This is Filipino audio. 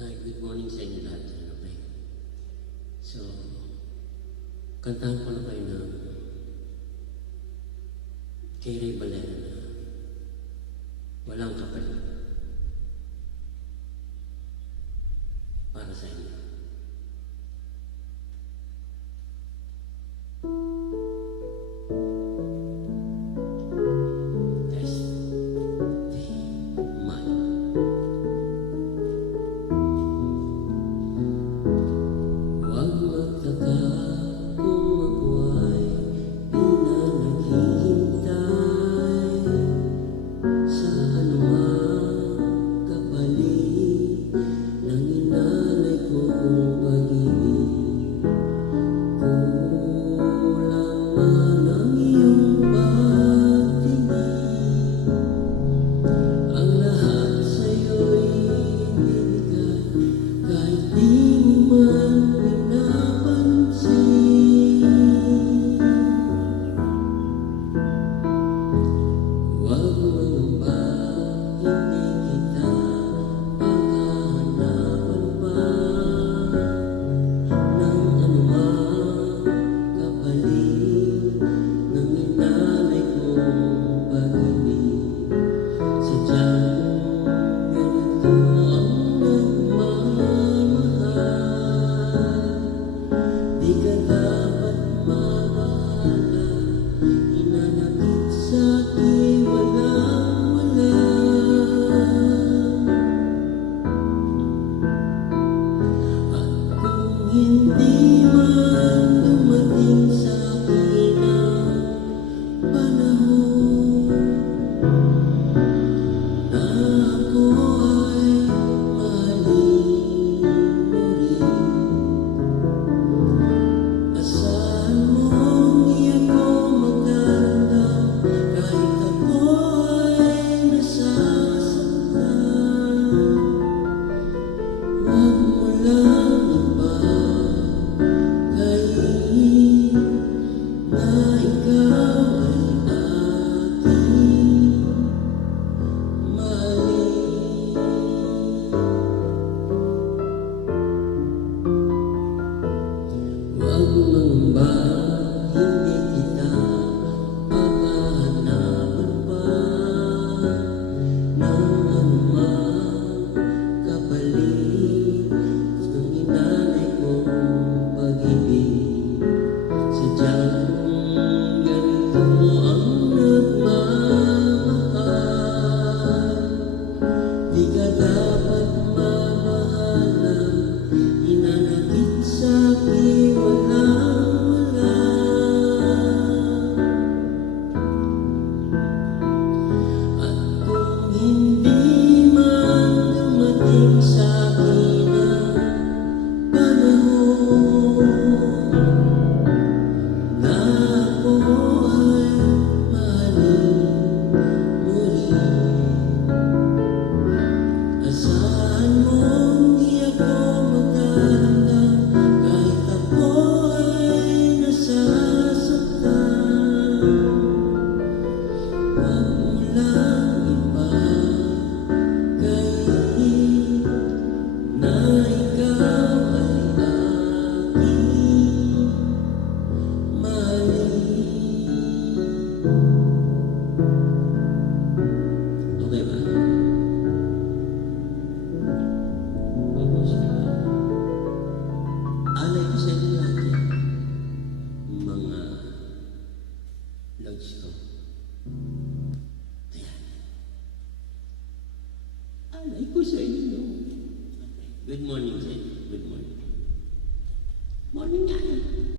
Ay, good morning sa inyo lahat. Okay. So, kantahan ko na kayo ng kay Ray Valera na walang kapalit para sa inyo. Hindi man dumating sa akin ang panahon na ako ay mahalin mo rin. Asahan mo di ako magdamdam kahit ako ay nasasaktan. Huwag mo lang mangamba, hindi kita makahanapan pa ng anumang kapalit ng inalay kong pag-ibig. Sadyang ganito ang nagmamahal, di ka dapat mamahalan, hinanakit sa'kin lods ko. Ayan. Alay ko sa inyo. Okay. Good morning sa inyo. Good morning. Morning nga.